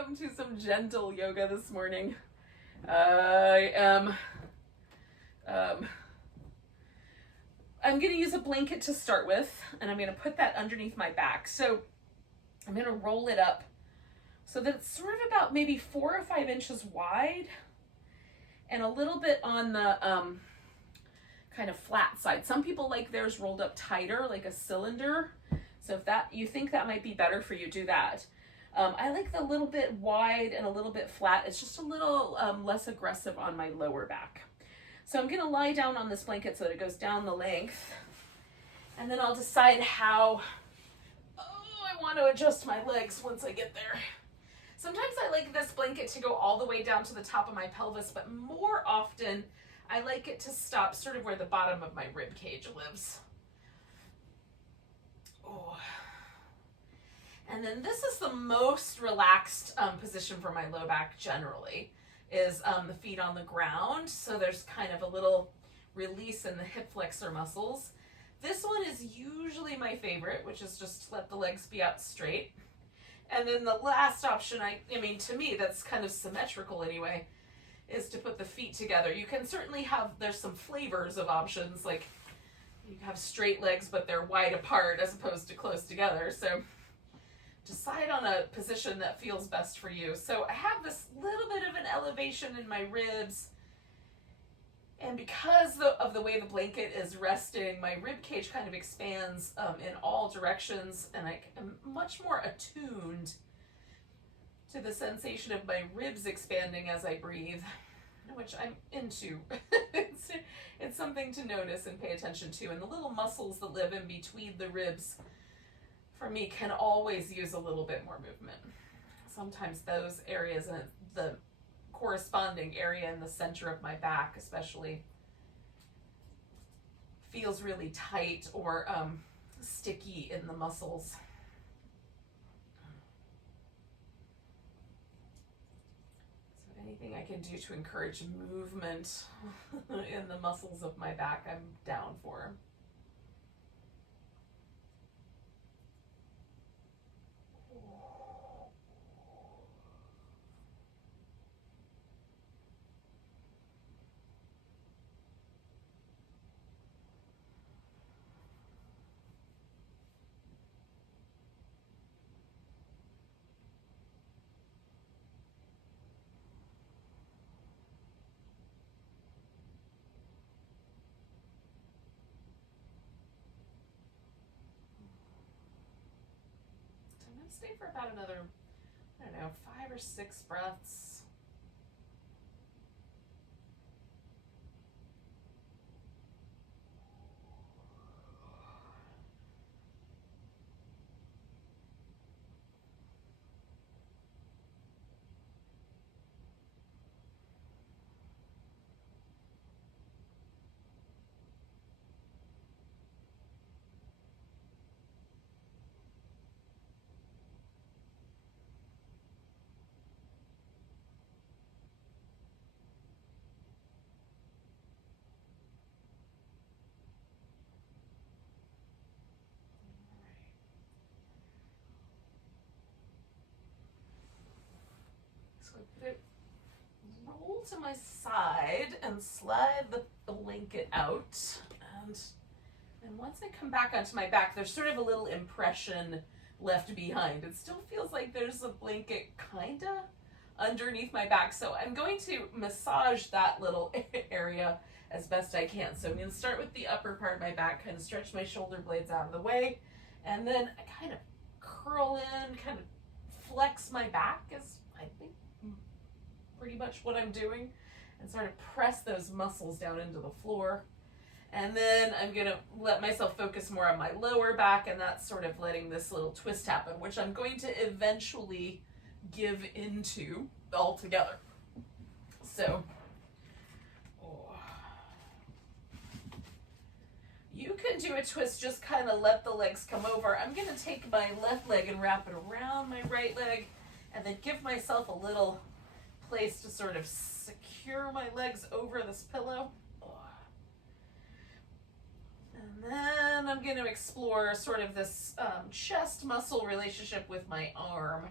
Welcome to some gentle yoga this morning. I am I'm going to use a blanket to start with, and I'm going to put that underneath my back. So I'm going to roll it up so that it's sort of about maybe 4 or 5 inches wide and a little bit on the kind of flat side. Some people like theirs rolled up tighter, like a cylinder. So if that you think that might be better for you, do that. I like the little bit wide and a little bit flat. It's just a little less aggressive on my lower back. So I'm going to lie down on this blanket so that it goes down the length. And then I'll decide how I want to adjust my legs once I get there. Sometimes I like this blanket to go all the way down to the top of my pelvis, but more often I like it to stop sort of where the bottom of my rib cage lives. Oh. And then this is the most relaxed position for my low back generally, is the feet on the ground. So there's kind of a little release in the hip flexor muscles. This one is usually my favorite, which is just let the legs be out straight. And then the last option, I mean, to me, that's kind of symmetrical anyway, is to put the feet together. You can certainly have, there's some flavors of options, like you have straight legs, but they're wide apart as opposed to close together. So decide on a position that feels best for you. So I have this little bit of an elevation in my ribs, and because of the way the blanket is resting, my rib cage kind of expands in all directions, and I am much more attuned to the sensation of my ribs expanding as I breathe, which I'm into. It's something to notice and pay attention to, and the little muscles that live in between the ribs for me can always use a little bit more movement. Sometimes those areas and the corresponding area in the center of my back especially feels really tight or sticky in the muscles. So anything I can do to encourage movement in the muscles of my back, I'm down for. Stay for about another, I don't know, 5 or 6 breaths. Roll to my side and slide the blanket out, and once I come back onto my back, there's sort of a little impression left behind. It still feels like there's a blanket kinda underneath my back, so I'm going to massage that little area as best I can. So I'm going to start with the upper part of my back, kind of stretch my shoulder blades out of the way, and then I kind of curl in, kind of flex my back is, I think, pretty much what I'm doing, and sort of press those muscles down into the floor. And then I'm going to let myself focus more on my lower back, and that's sort of letting this little twist happen, which I'm going to eventually give into altogether. So you can do a twist, just kind of let the legs come over. I'm going to take my left leg and wrap it around my right leg, and then give myself a little place to sort of secure my legs over this pillow. And then I'm going to explore sort of this chest muscle relationship with my arm.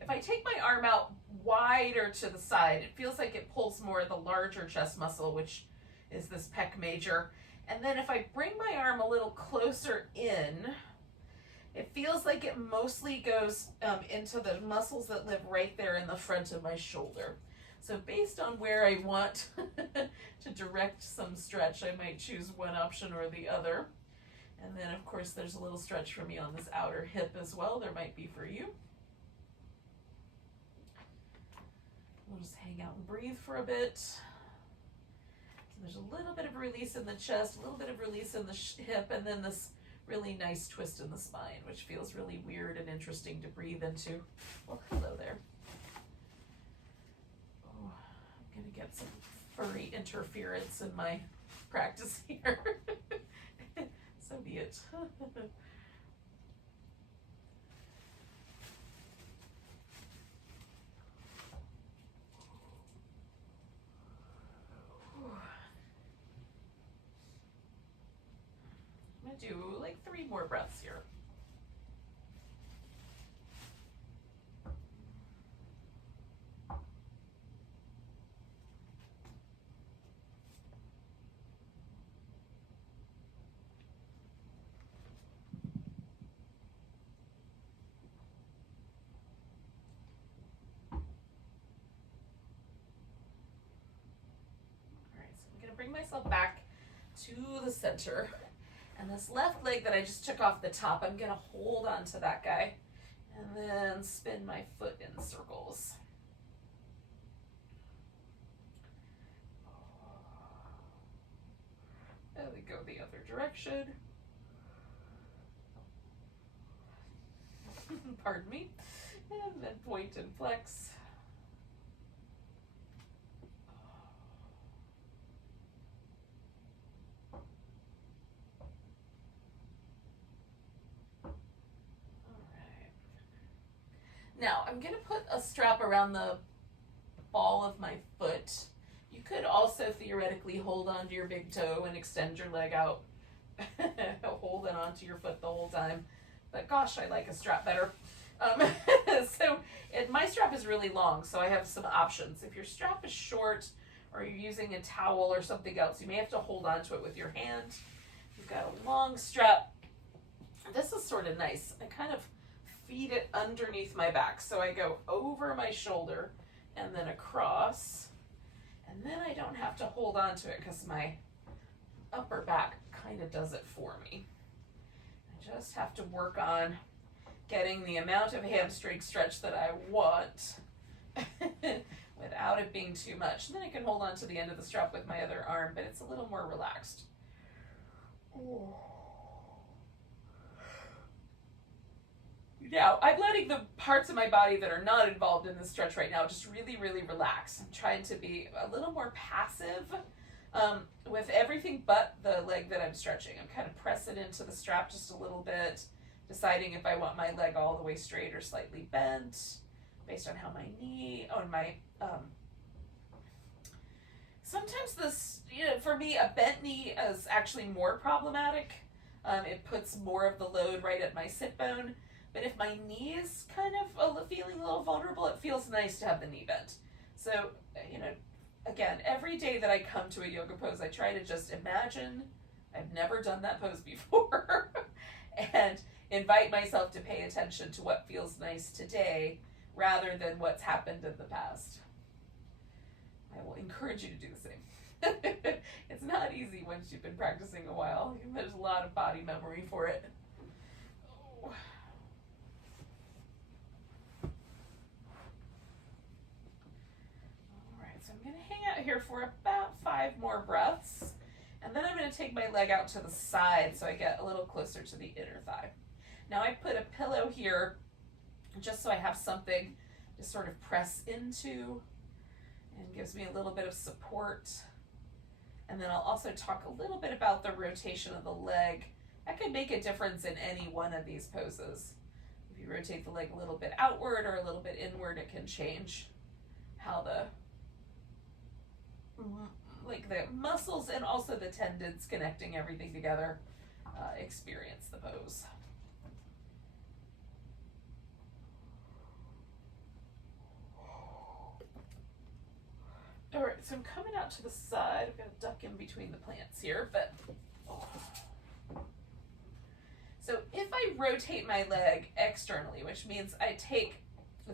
if I take my arm out wider to the side, it feels like it pulls more of the larger chest muscle, which is this pec major. And then if I bring my arm a little closer in, it feels like it mostly goes into the muscles that live right there in the front of my shoulder. So based on where I want to direct some stretch, I might choose one option or the other. And then of course there's a little stretch for me on this outer hip as well. There might be for you. We'll just hang out and breathe for a bit. So there's a little bit of release in the chest, a little bit of release in the hip, and then this really nice twist in the spine, which feels really weird and interesting to breathe into. Well, hello there. Oh, I'm gonna get some furry interference in my practice here. So be it. I'm gonna do like 3 more breaths here. Bring myself back to the center, and this left leg that I just took off the top, I'm gonna hold on to that guy and then spin my foot in circles. There we go, the other direction. Pardon me. And then point and flex. Now, I'm going to put a strap around the ball of my foot. You could also theoretically hold onto your big toe and extend your leg out, holding onto your foot the whole time. But gosh, I like a strap better. My strap is really long, so I have some options. If your strap is short or you're using a towel or something else, you may have to hold onto it with your hand. You've got a long strap. This is sort of nice. I kind of feed it underneath my back. So I go over my shoulder and then across, and then I don't have to hold on to it because my upper back kind of does it for me. I just have to work on getting the amount of hamstring stretch that I want without it being too much. And then I can hold on to the end of the strap with my other arm, but it's a little more relaxed. Ooh. Now, I'm letting the parts of my body that are not involved in this stretch right now just really, really relax. I'm trying to be a little more passive with everything but the leg that I'm stretching. I'm kind of pressing into the strap just a little bit, deciding if I want my leg all the way straight or slightly bent, based on how my knee, sometimes this, for me, a bent knee is actually more problematic. It puts more of the load right at my sit bone. But if my knee is kind of feeling a little vulnerable, it feels nice to have the knee bent. So, again, every day that I come to a yoga pose, I try to just imagine I've never done that pose before and invite myself to pay attention to what feels nice today rather than what's happened in the past. I will encourage you to do the same. It's not easy once you've been practicing a while. There's a lot of body memory for it. Oh. So I'm going to hang out here for about 5 more breaths, and then I'm going to take my leg out to the side so I get a little closer to the inner thigh. Now I put a pillow here just so I have something to sort of press into and gives me a little bit of support. And then I'll also talk a little bit about the rotation of the leg. That can make a difference in any one of these poses. If you rotate the leg a little bit outward or a little bit inward, it can change how the muscles and also the tendons connecting everything together experience the pose. right, so I'm coming out to the side. I've got to duck in between the plants here, but so if I rotate my leg externally, which means I take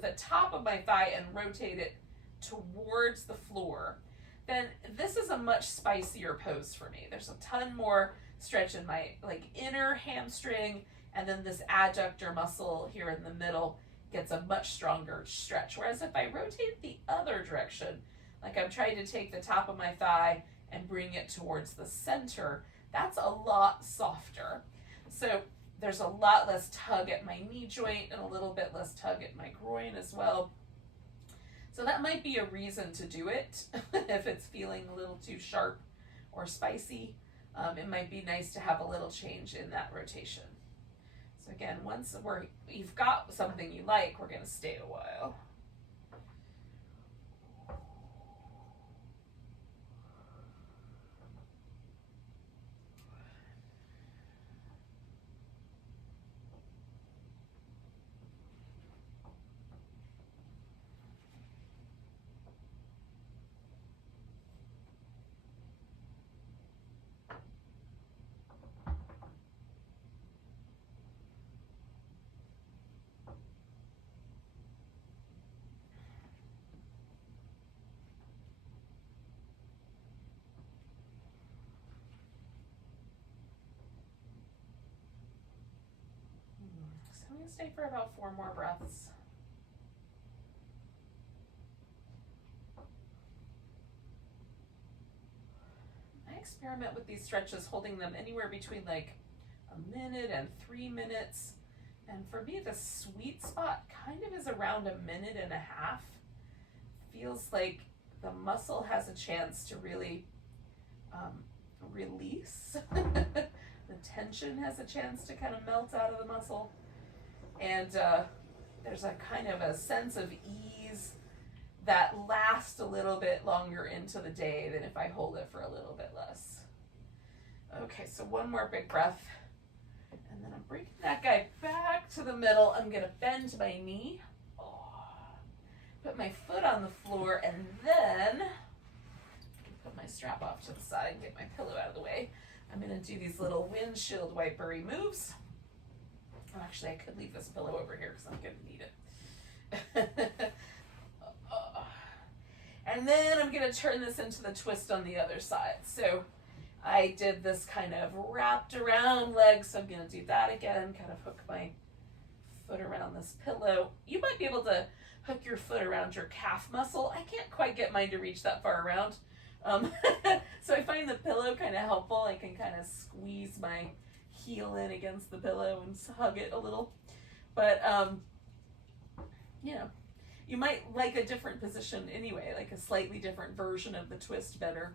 the top of my thigh and rotate it towards the floor, then this is a much spicier pose for me. There's a ton more stretch in my inner hamstring, and then this adductor muscle here in the middle gets a much stronger stretch. Whereas if I rotate the other direction, like I'm trying to take the top of my thigh and bring it towards the center, that's a lot softer. So there's a lot less tug at my knee joint and a little bit less tug at my groin as well. So that might be a reason to do it if it's feeling a little too sharp or spicy. It might be nice to have a little change in that rotation. So again, once you've got something you like, we're going to stay a while. So I'm going to stay for about 4 more breaths. I experiment with these stretches, holding them anywhere between like a minute and 3 minutes. And for me, the sweet spot kind of is around a minute and a half. Feels like the muscle has a chance to really release. The tension has a chance to kind of melt out of the muscle. And there's a kind of a sense of ease that lasts a little bit longer into the day than if I hold it for a little bit less. Okay, so 1 more big breath. And then I'm bringing that guy back to the middle. I'm going to bend my knee. Put my foot on the floor, and then put my strap off to the side and get my pillow out of the way. I'm going to do these little windshield wipery moves. Oh, actually, I could leave this pillow over here because I'm going to need it. And then I'm going to turn this into the twist on the other side. So I did this kind of wrapped around leg, so I'm going to do that again, kind of hook my foot around this pillow. You might be able to hook your foot around your calf muscle. I can't quite get mine to reach that far around. So I find the pillow kind of helpful. I can kind of squeeze my heel in against the pillow and hug it a little. But, you know, you might like a different position anyway, like a slightly different version of the twist better.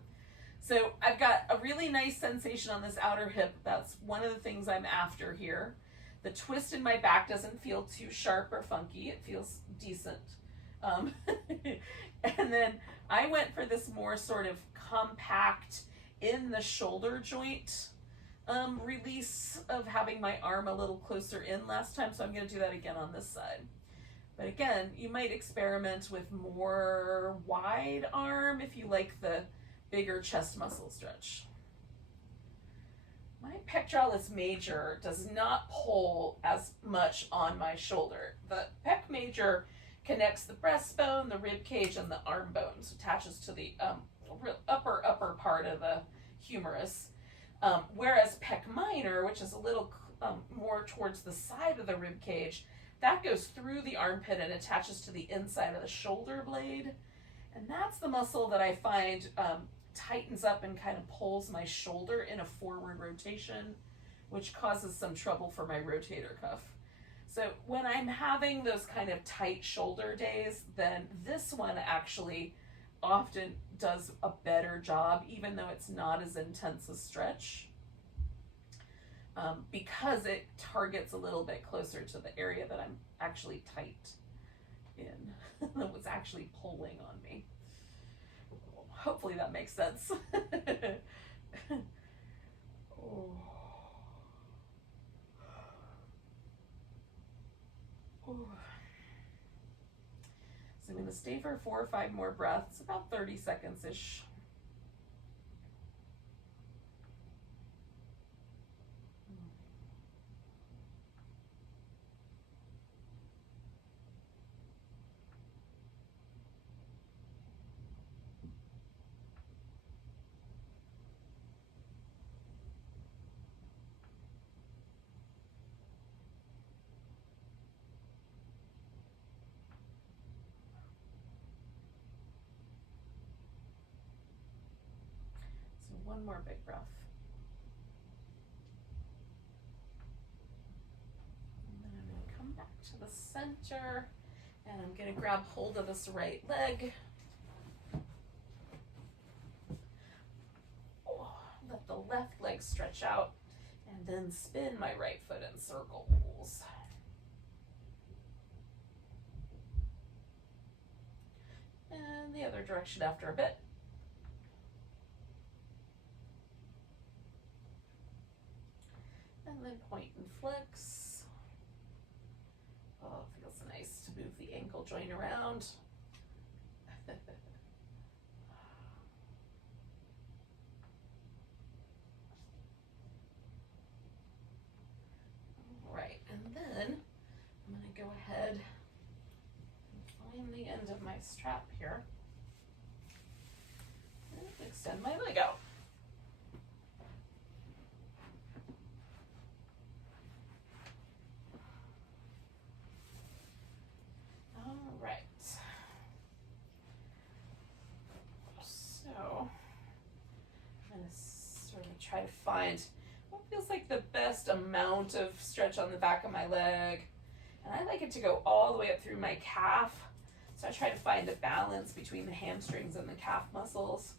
So I've got a really nice sensation on this outer hip. That's one of the things I'm after here. The twist in my back doesn't feel too sharp or funky. It feels decent. And then I went for this more sort of compact in the shoulder joint release of having my arm a little closer in last time. So I'm going to do that again on this side. But again, you might experiment with more wide arm if you like the bigger chest muscle stretch. My pectoralis major does not pull as much on my shoulder. The pec major connects the breastbone, the rib cage, and the arm bones, attaches to the upper part of the humerus. Whereas pec minor, which is a little more towards the side of the rib cage, that goes through the armpit and attaches to the inside of the shoulder blade. And that's the muscle that I find tightens up and kind of pulls my shoulder in a forward rotation, which causes some trouble for my rotator cuff. So when I'm having those kind of tight shoulder days, then this one actually often does a better job, even though it's not as intense a stretch, because it targets a little bit closer to the area that I'm actually tight in, that was actually pulling on me. Hopefully that makes sense. Oh. Oh. So So I'm going to stay for 4 or 5 more breaths, about 30 seconds-ish. So one more big breath. And then I'm going to come back to the center, and I'm going to grab hold of this right leg. Let the left leg stretch out, and then spin my right foot in circles. And the other direction after a bit. And then point and flex. Oh, it feels nice to move the ankle joint around. All right, and then I'm going to go ahead and find the end of my strap here and extend my leg out. All right. So I'm going to sort of try to find what feels like the best amount of stretch on the back of my leg. And I like it to go all the way up through my calf. So I try to find a balance between the hamstrings and the calf muscles.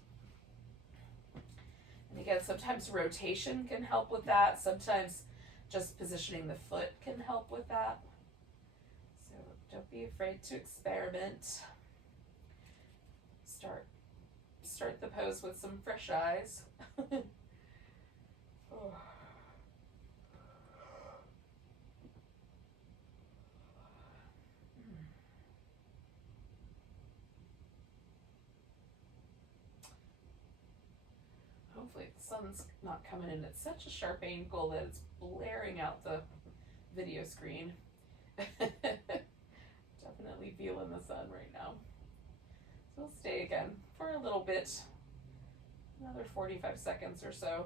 And again, sometimes rotation can help with that. Sometimes just positioning the foot can help with that. So don't be afraid to experiment. Start the pose with some fresh eyes. Oh. Hopefully the sun's not coming in at such a sharp angle that it's blaring out the video screen. Definitely feeling the sun right now. So we'll stay again for a little bit, another 45 seconds or so.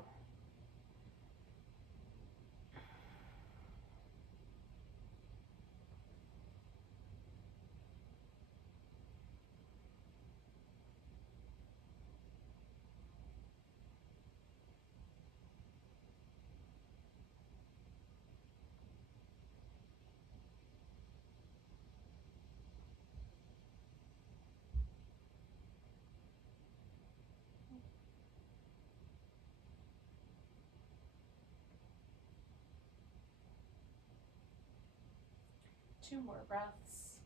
Two more breaths.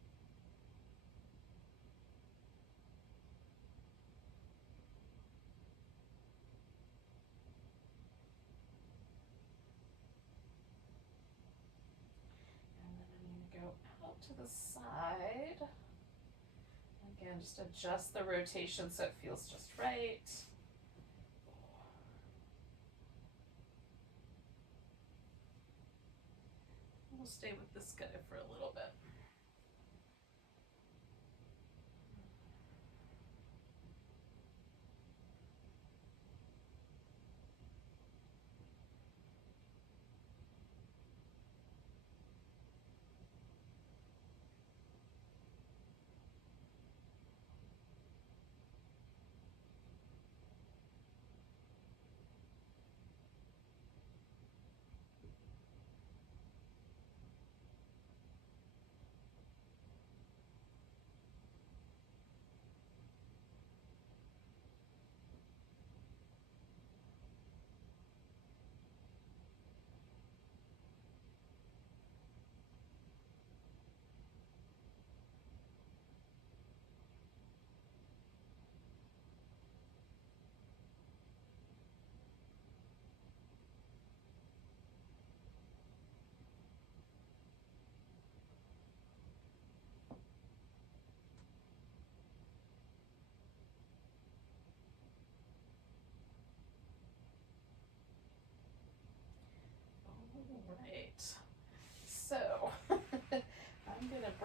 And then I'm going to go out to the side. Again, just adjust the rotation so it feels just right. We'll stay with this guy for a little bit.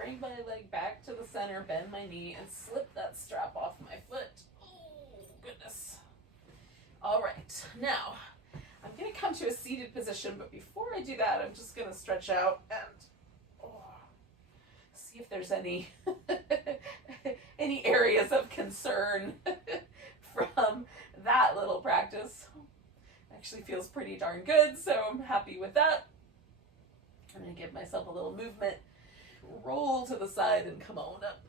bring my leg back to the center, bend my knee, and slip that strap off my foot. Oh, goodness. All right, now I'm going to come to a seated position, but before I do that, I'm just going to stretch out and see if there's any any areas of concern from that little practice. Actually feels pretty darn good, so I'm happy with that. I'm going to give myself a little movement, roll to the side, and come on up.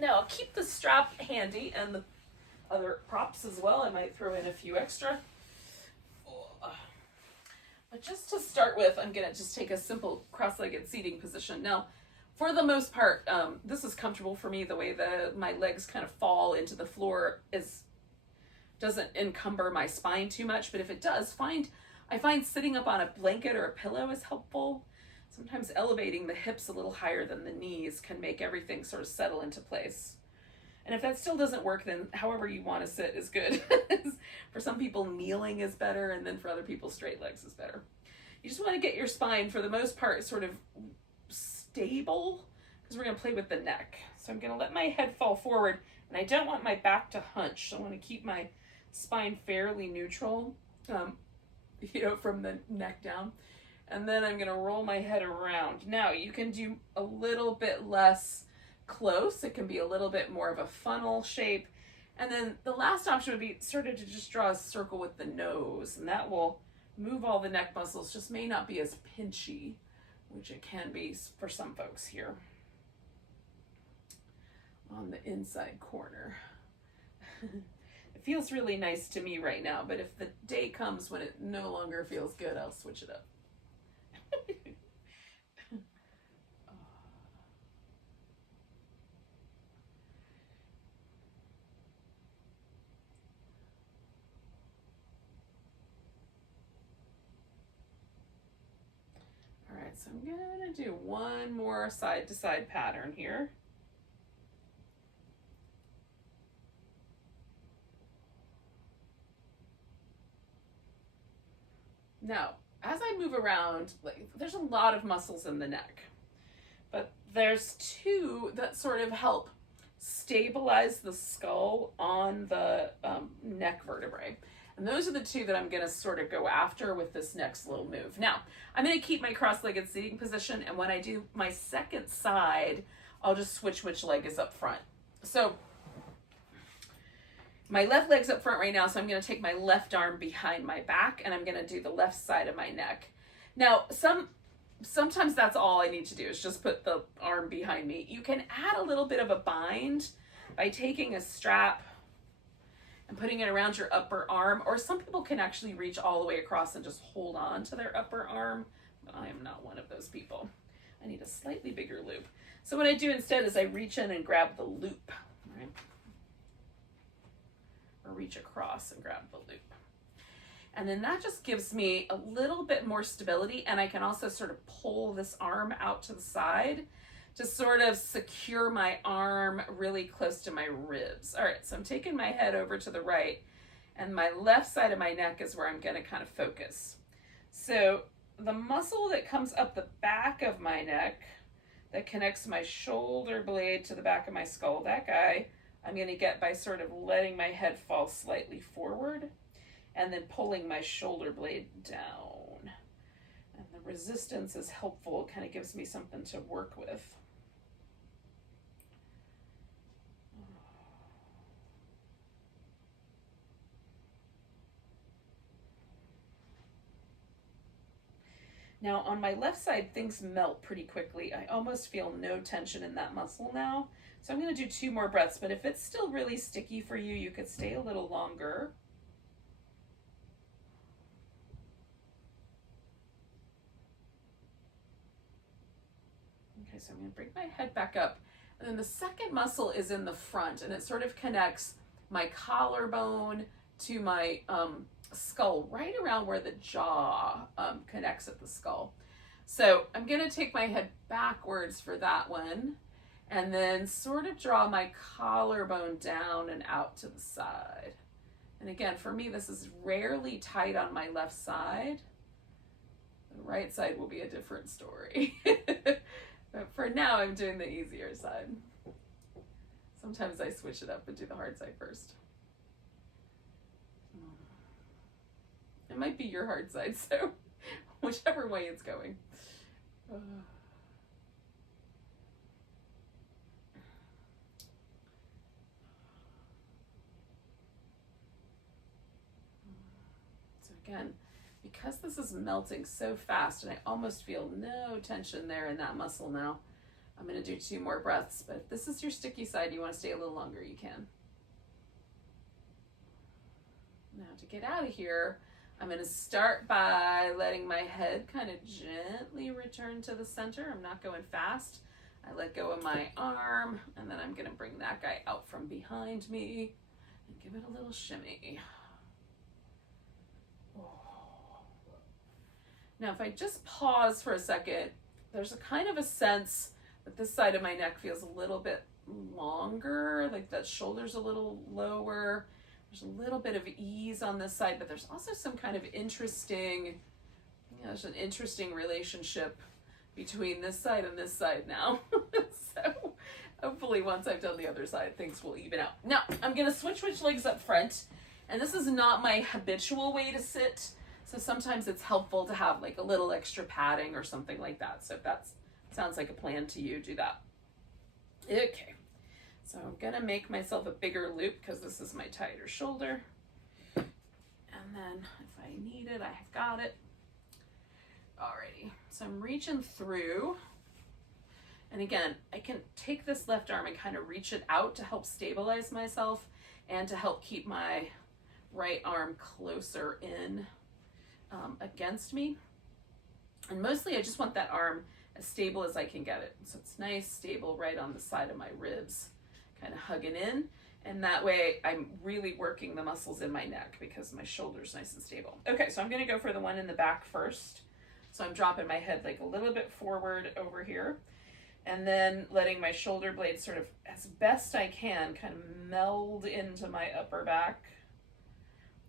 Now I'll keep the strap handy and the other props as well. I might throw in a few extra. But just to start with, I'm going to just take a simple cross-legged seating position. Now, for the most part, this is comfortable for me. The way my legs kind of fall into the floor doesn't encumber my spine too much. But if it does, I find sitting up on a blanket or a pillow is helpful. Sometimes elevating the hips a little higher than the knees can make everything sort of settle into place. And if that still doesn't work, then however you want to sit is good. For some people, kneeling is better, and then for other people, straight legs is better. You just want to get your spine, for the most part, sort of stable, because we're going to play with the neck. So I'm going to let my head fall forward, and I don't want my back to hunch. So I want to keep my spine fairly neutral, from the neck down. And then I'm going to roll my head around. Now, you can do a little bit less close. It can be a little bit more of a funnel shape. And then the last option would be sort of to just draw a circle with the nose, and that will move all the neck muscles, just may not be as pinchy, which it can be for some folks here on the inside corner. It feels really nice to me right now, but if the day comes when it no longer feels good, I'll switch it up. All right, so I'm gonna do one more side to side pattern here. Now, as I move around, there's a lot of muscles in the neck, but there's two that sort of help stabilize the skull on the neck vertebrae. And those are the two that I'm going to sort of go after with this next little move. Now, I'm going to keep my cross-legged seating position, and when I do my second side, I'll just switch which leg is up front. So my left leg's up front right now, so I'm going to take my left arm behind my back, and I'm going to do the left side of my neck. Now, sometimes that's all I need to do is just put the arm behind me. You can add a little bit of a bind by taking a strap and putting it around your upper arm, or some people can actually reach all the way across and just hold on to their upper arm. I am not one of those people. I need a slightly bigger loop. So what I do instead is I reach in and grab the loop, right? Or reach across and grab the loop. And then that just gives me a little bit more stability, and I can also sort of pull this arm out to the side to sort of secure my arm really close to my ribs. All right, so I'm taking my head over to the right, and my left side of my neck is where I'm gonna kind of focus. So the muscle that comes up the back of my neck that connects my shoulder blade to the back of my skull, that guy, I'm gonna get by sort of letting my head fall slightly forward and then pulling my shoulder blade down. And the resistance is helpful. It kind of gives me something to work with. Now on my left side, things melt pretty quickly. I almost feel no tension in that muscle now. So I'm gonna do 2 more breaths, but if it's still really sticky for you, you could stay a little longer. Okay, so I'm gonna bring my head back up. And then the second muscle is in the front, and it sort of connects my collarbone to my skull, right around where the jaw connects at the skull. So I'm gonna take my head backwards for that one, and then sort of draw my collarbone down and out to the side. And again, for me, this is rarely tight on my left side. The right side will be a different story. But for now, I'm doing the easier side. Sometimes I switch it up and do the hard side first. It might be your hard side, so whichever way it's going. So again, because this is melting so fast and I almost feel no tension there in that muscle now, I'm going to do 2 more breaths. But if this is your sticky side, you want to stay a little longer, you can. Now to get out of here, I'm going to start by letting my head kind of gently return to the center. I'm not going fast. I let go of my arm, and then I'm going to bring that guy out from behind me and give it a little shimmy. Now, if I just pause for a second, there's a kind of a sense that this side of my neck feels a little bit longer, like that shoulder's a little lower. There's a little bit of ease on this side, but there's also some kind of interesting, there's an interesting relationship between this side and this side now. So hopefully once I've done the other side, things will even out. Now, I'm going to switch which legs up front, and this is not my habitual way to sit. So sometimes it's helpful to have like a little extra padding or something like that. So if that sounds like a plan to you, do that. Okay, so I'm gonna make myself a bigger loop because this is my tighter shoulder. And then if I need it, I have got it. Alrighty, so I'm reaching through. And again, I can take this left arm and kind of reach it out to help stabilize myself and to help keep my right arm closer in against me. And mostly I just want that arm as stable as I can get it. So it's nice, stable right on the side of my ribs, kind of hugging in. And that way I'm really working the muscles in my neck because my shoulder's nice and stable. Okay, so I'm gonna go for the one in the back first. So I'm dropping my head like a little bit forward over here, and then letting my shoulder blades sort of, as best I can, kind of meld into my upper back.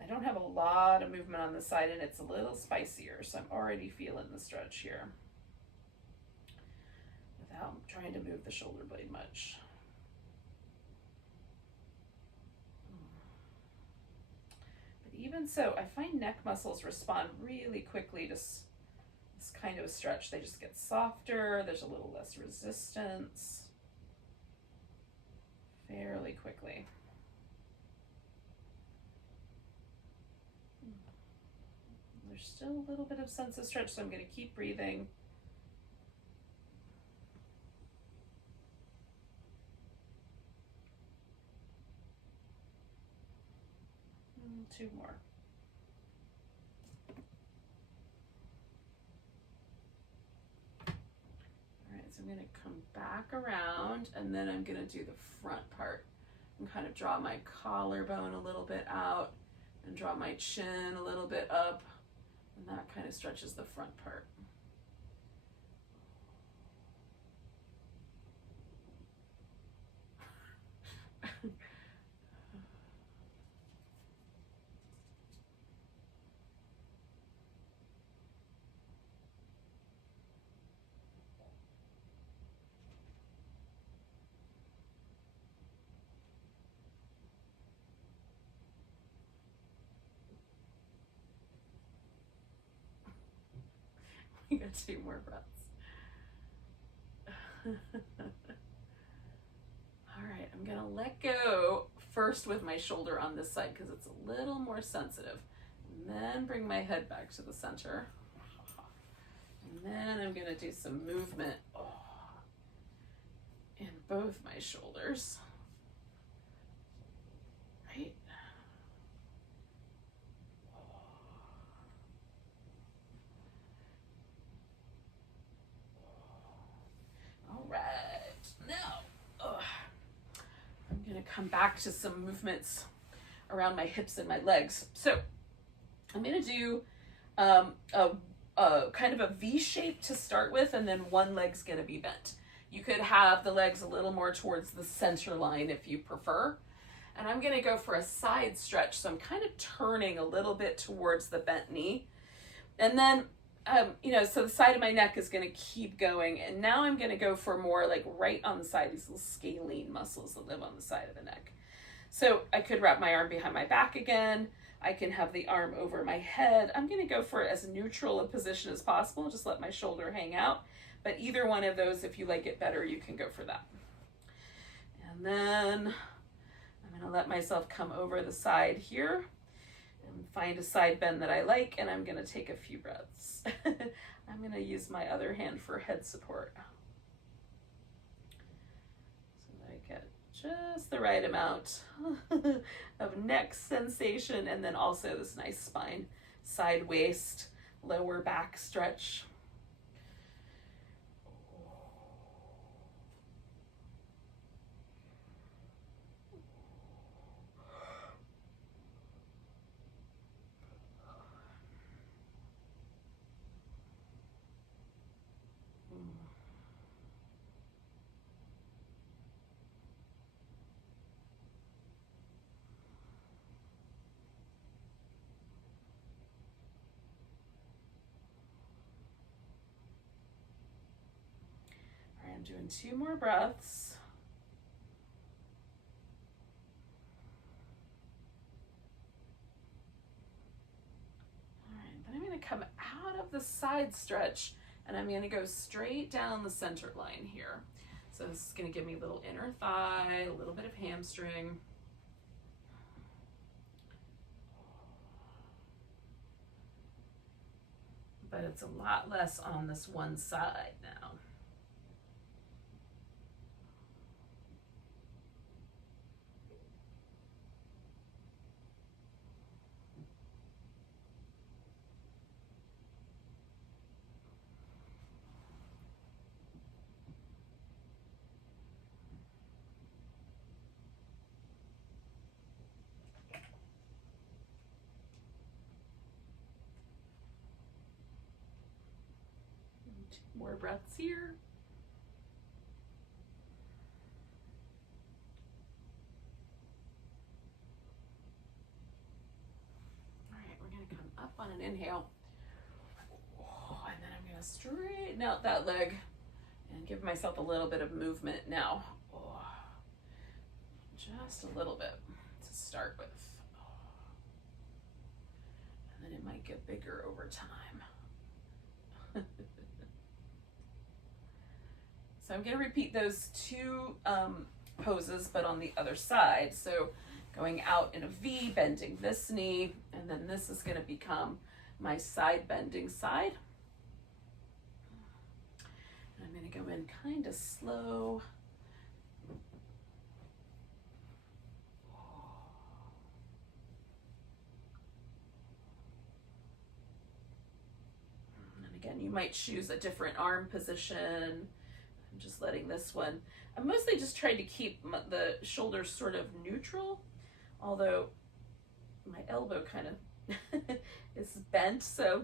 I don't have a lot of movement on the side and it's a little spicier, so I'm already feeling the stretch here without trying to move the shoulder blade much. But even so, I find neck muscles respond really quickly to this kind of a stretch. They just get softer, there's a little less resistance fairly quickly. There's still a little bit of sense of stretch, so I'm going to keep breathing. Two more. All right, so I'm going to come back around, and then I'm going to do the front part and kind of draw my collarbone a little bit out and draw my chin a little bit up. And that kind of stretches the front part. We got 2 more breaths. All right, I'm gonna let go first with my shoulder on this side because it's a little more sensitive. And then bring my head back to the center. And then I'm gonna do some movement in both my shoulders. Right? Come back to some movements around my hips and my legs. So I'm going to do a kind of a V shape to start with, and then one leg's going to be bent. You could have the legs a little more towards the center line if you prefer. And I'm going to go for a side stretch. So I'm kind of turning a little bit towards the bent knee. And then you know, so the side of my neck is going to keep going. And now I'm going to go for more like right on the side, these little scalene muscles that live on the side of the neck. So I could wrap my arm behind my back again. I can have the arm over my head. I'm going to go for as neutral a position as possible. Just let my shoulder hang out. But either one of those, if you like it better, you can go for that. And then I'm going to let myself come over the side here and find a side bend that I like, and I'm going to take a few breaths. I'm going to use my other hand for head support, so that I get just the right amount of neck sensation, and then also this nice spine, side waist, lower back stretch. I'm doing 2 more breaths. All right, then I'm going to come out of the side stretch, and I'm going to go straight down the center line here. So this is going to give me a little inner thigh, a little bit of hamstring. But it's a lot less on this one side now. More breaths here. All right, we're going to come up on an inhale. And then I'm going to straighten out that leg and give myself a little bit of movement now. Just a little bit to start with. And then it might get bigger over time. So I'm going to repeat those 2 poses, but on the other side. So going out in a V, bending this knee, and then this is going to become my side bending side. And I'm going to go in kind of slow. And again, you might choose a different arm position. I'm just letting this one, I'm mostly just trying to keep the shoulders sort of neutral, although my elbow kind of is bent, so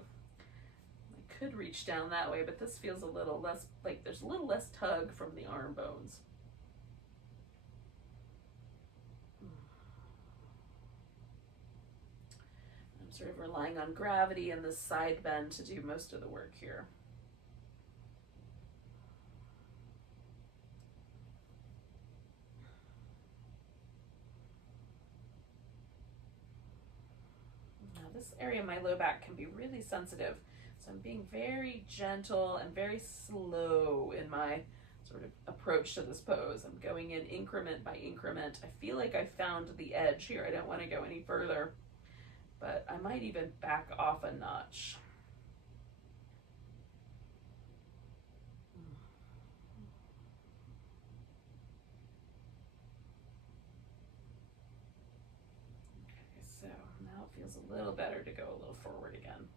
I could reach down that way, but this feels a little less, like there's a little less tug from the arm bones. I'm sort of relying on gravity and the side bend to do most of the work here. This area of my low back can be really sensitive, so I'm being very gentle and very slow in my sort of approach to this pose. I'm going in increment by increment. I feel like I found the edge here. I don't want to go any further, but I might even back off a notch. So now it feels a little better to go a little forward again.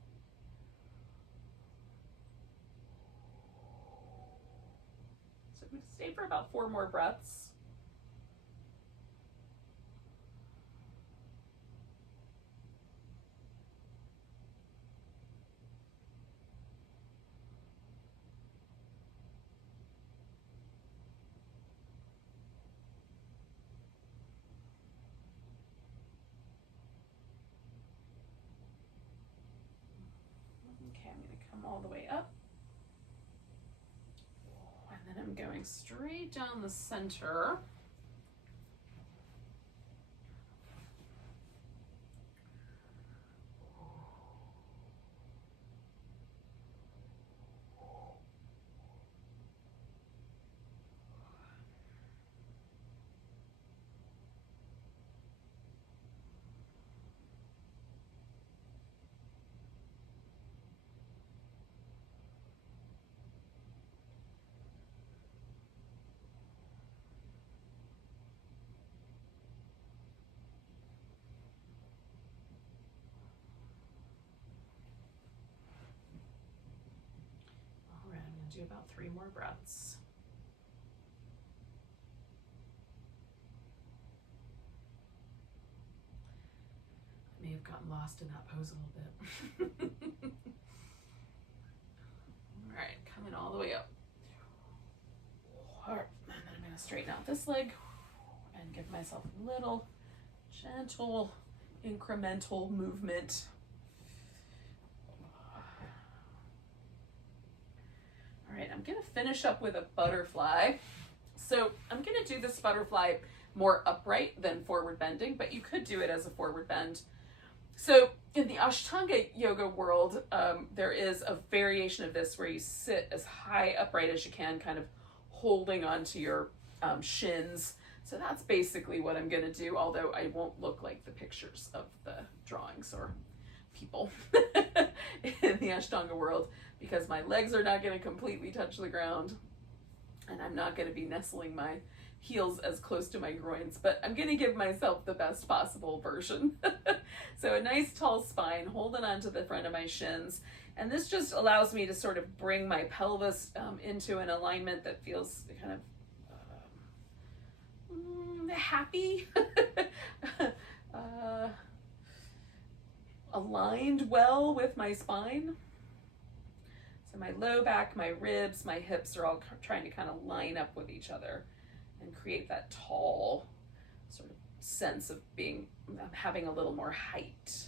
So I'm going to stay for about 4 more breaths. all the way up. And then I'm going straight down the center. Do about 3 more breaths. I may have gotten lost in that pose a little bit. All right, coming all the way up. All right, and then I'm going to straighten out this leg and give myself a little gentle incremental movement. All right, I'm going to finish up with a butterfly. So I'm going to do this butterfly more upright than forward bending, but you could do it as a forward bend. So in the Ashtanga yoga world, there is a variation of this where you sit as high upright as you can, kind of holding onto your shins. So that's basically what I'm going to do, although I won't look like the pictures of the drawings or people in the Ashtanga world, because my legs are not going to completely touch the ground and I'm not going to be nestling my heels as close to my groins, but I'm going to give myself the best possible version. So a nice tall spine, holding onto the front of my shins, and this just allows me to sort of bring my pelvis into an alignment that feels kind of happy, aligned well with my spine. So my low back, my ribs, my hips are all trying to kind of line up with each other and create that tall sort of sense of having a little more height.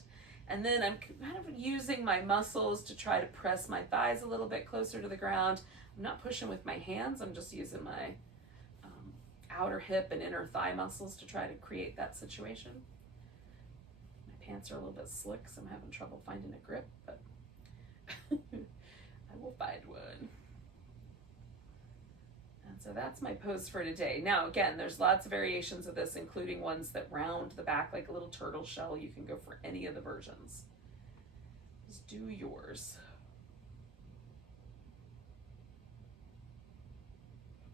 And then I'm kind of using my muscles to try to press my thighs a little bit closer to the ground. I'm not pushing with my hands, I'm just using my outer hip and inner thigh muscles to try to create that situation. My pants are a little bit slick, so I'm having trouble finding a grip, but I will find one. And so that's my pose for today. Now, again, there's lots of variations of this, including ones that round the back like a little turtle shell. You can go for any of the versions. Just do yours.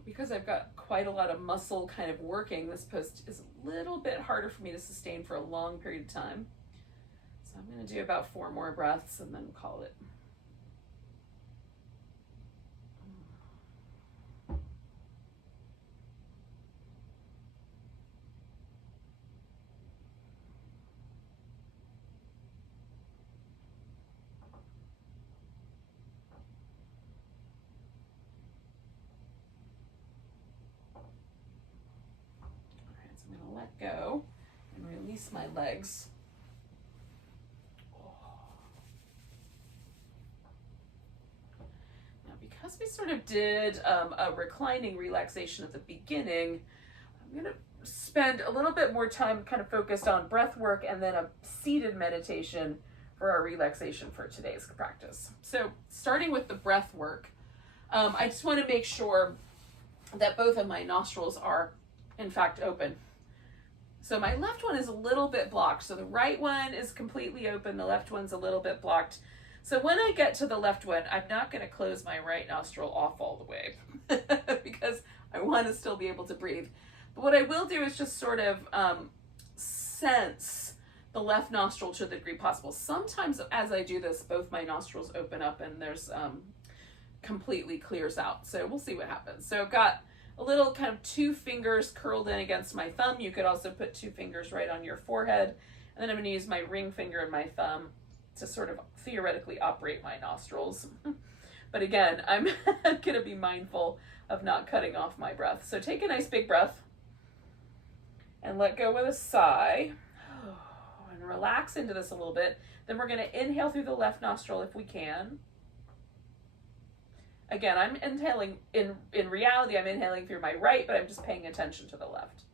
Because I've got quite a lot of muscle kind of working, this pose is a little bit harder for me to sustain for a long period of time. So I'm going to do about 4 more breaths and then call it. Let go and release my legs. Now, because we sort of did a reclining relaxation at the beginning, I'm going to spend a little bit more time kind of focused on breath work and then a seated meditation for our relaxation for today's practice. So starting with the breath work, I just want to make sure that both of my nostrils are in fact open. So my left one is a little bit blocked. So the right one is completely open. The left one's a little bit blocked. So when I get to the left one, I'm not going to close my right nostril off all the way because I want to still be able to breathe. But what I will do is just sort of sense the left nostril to the degree possible. Sometimes as I do this, both my nostrils open up and there's completely clears out. So we'll see what happens. So I've got a little kind of 2 fingers curled in against my thumb. You could also put 2 fingers right on your forehead. And then I'm going to use my ring finger and my thumb to sort of theoretically operate my nostrils. But again, I'm going to be mindful of not cutting off my breath. So take a nice big breath and let go with a sigh. And relax into this a little bit. Then we're going to inhale through the left nostril if we can. again, I'm inhaling, in reality, I'm inhaling through my right, but I'm just paying attention to the left.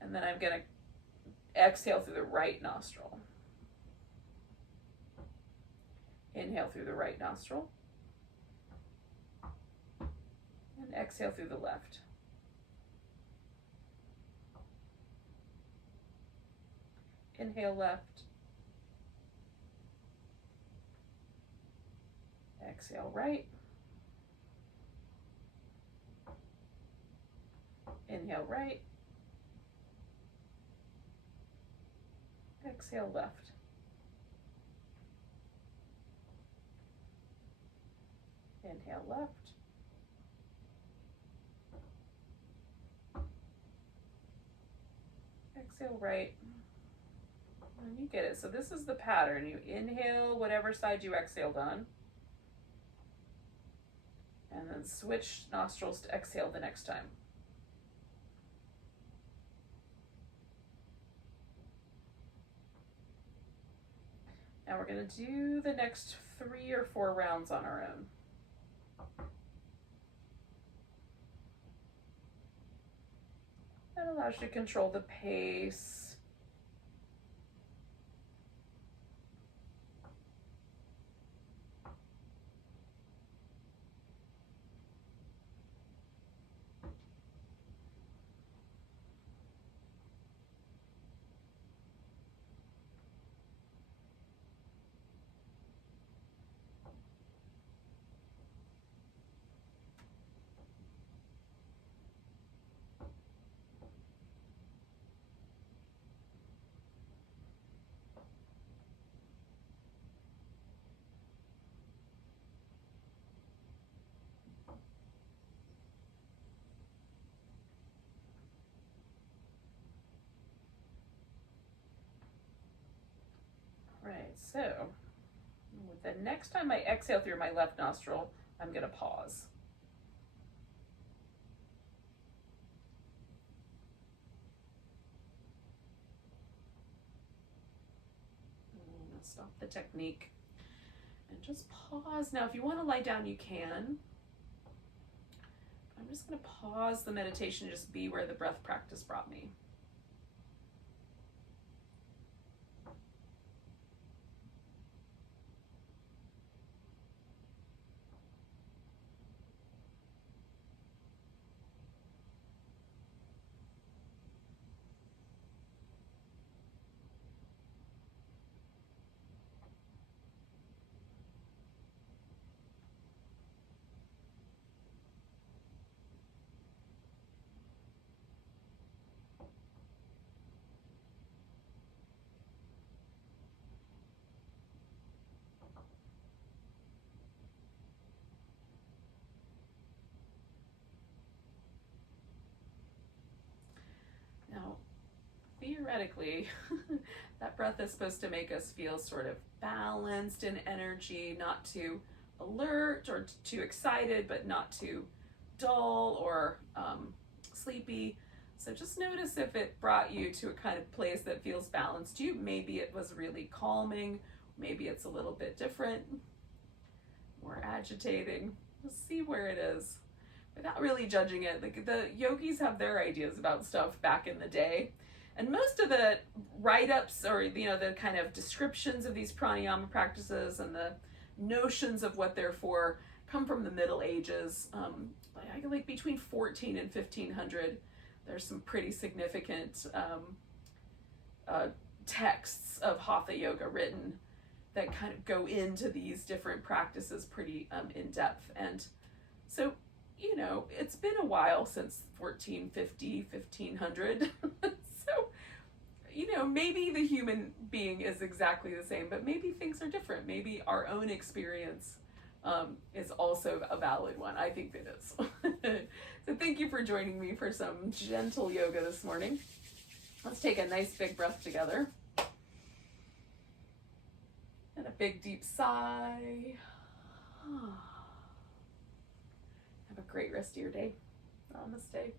And then I'm going to exhale through the right nostril. Inhale through the right nostril. And exhale through the left. Inhale left. Exhale right. Inhale right. Exhale left. Inhale left. Exhale right. And you get it. So this is the pattern. You inhale whatever side you exhaled on. And then switch nostrils to exhale the next time. Now we're going to do the next 3 or 4 rounds on our own. That allows you to control the pace. Right, so the next time I exhale through my left nostril, I'm going to pause. Stop the technique and just pause. Now, if you want to lie down, you can. I'm just going to pause the meditation and just be where the breath practice brought me. Now, theoretically, that breath is supposed to make us feel sort of balanced in energy, not too alert or too excited, but not too dull or sleepy. So just notice if it brought you to a kind of place that feels balanced to you. Maybe it was really calming. Maybe it's a little bit different, more agitating. Just see where it is without really judging it. Like, the yogis have their ideas about stuff back in the day. And most of the write-ups or, the kind of descriptions of these pranayama practices and the notions of what they're for come from the Middle Ages. Like between 14 and 1500, there's some pretty significant texts of Hatha Yoga written that kind of go into these different practices pretty in depth. And so, it's been a while since 1450, 1500. So, maybe the human being is exactly the same, but maybe things are different. Maybe our own experience is also a valid one. I think it is. So thank you for joining me for some gentle yoga this morning. Let's take a nice big breath together. And a big deep sigh. Have a great rest of your day. Namaste.